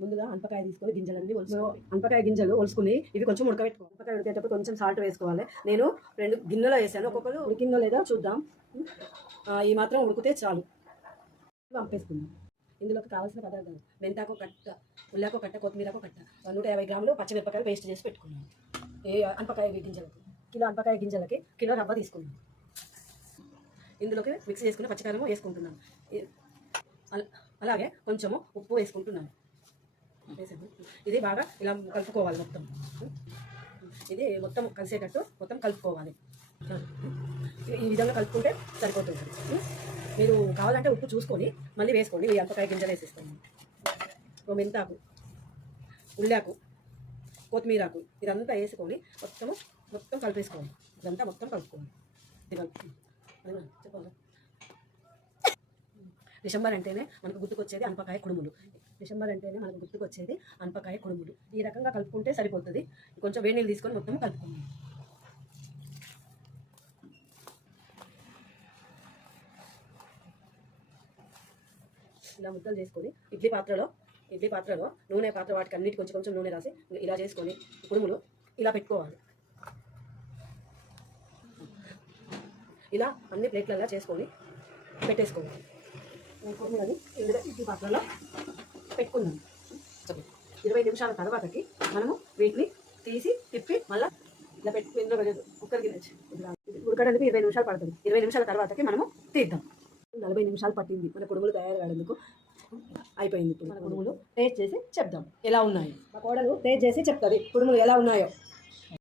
ముందుగా అనపకాయ తీసుకొని గింజలన్నీ అనపకాయ గింజలు ఒలుసుకుని ఇవి కొంచెం ఉడకబెట్టుకో. అనపకాయ ఉడికేటప్పుడు కొంచెం సాల్ట్ వేసుకోవాలి. నేను 2 గిన్నెలో వేసాను. ఒక్కొక్కరు ఉడికిందో లేదో చూద్దాం. ఈ మాత్రం ఉడికితే చాలు. పంపేసుకుందాం. ఇందులోకి కావాల్సిన పదార్థాలు: మెంతాకు కట్ట, ఉల్లాకు కట్ట, కొత్తిమీరకు కట్ట, 150 గ్రాములు పచ్చిమిరపకాయలు పేస్ట్ చేసి పెట్టుకున్నాం. అనపకాయ గింజలకి కిలో అనపకాయ గింజలకి కిలో రవ్వ తీసుకున్నాం. ఇందులోకి మిక్స్ చేసుకుని పచ్చికారం వేసుకుంటున్నాను. అలాగే కొంచెము ఉప్పు వేసుకుంటున్నాను. ఇది బాగా ఇలా కలుపుకోవాలి. ఇది మొత్తం కలిసేటట్టు మొత్తం కలుపుకోవాలి. ఈ విధంగా కలుపుకుంటే సరిపోతుంది. మీరు కావాలంటే ఉప్పు చూసుకొని మళ్ళీ వేసుకోండి. ఈ అనపకాయ గింజలు వేసేసుకోండి. మెంతాకు, ఉల్లాకు, కొత్తిమీరాకు ఇదంతా వేసుకొని మొత్తం కలిపేసుకోవాలి. ఇదంతా మొత్తం కలుపుకోవాలి. చెప్పాలి. డిసెంబర్ అంటేనే మనకు గుర్తుకొచ్చేది అనపకాయ కుడుములు. డిసెంబర్ అంటేనే మనకు గుర్తుకొచ్చేది అనపకాయ కుడుములు. ఈ రకంగా కలుపుకుంటే సరిపోతుంది. కొంచెం వేడి నీళ్ళు తీసుకొని మొత్తం కలుపుకోండి. ఇలా ముద్దలు చేసుకొని ఇడ్లీ పాత్రలో నూనె పాత్ర వాటికి అన్నిటి కొంచెం నూనె రాసి ఇలా చేసుకొని కుడుములు ఇలా పెట్టుకోవాలి. ఇలా అన్ని ప్లేట్లలో చేసుకొని పెట్టేసుకోవాలి. కుడుములని ఇందులో ఇడ్లీ పాత్రలో పెట్టుకుందాం. 20 నిమిషాల తర్వాతకి మనము వీటిని తీసి తిప్పి మళ్ళీ ఇలా పెట్టి ఇందులో కుక్కర్కి ఉడకడానికి 20 నిమిషాలు పడుతుంది. 20 నిమిషాల తర్వాతకి మనము తీద్దాం. 40 నిమిషాలు పట్టింది మన కుడుములు తయారు కావడానికి. అయిపోయింది. ఇప్పుడు మన కుడుములు టేస్ట్ చేసి చెప్దాం ఎలా ఉన్నాయి. మా కోడలు టేస్ట్ చేసి చెప్తుంది కుడుములు ఎలా ఉన్నాయో.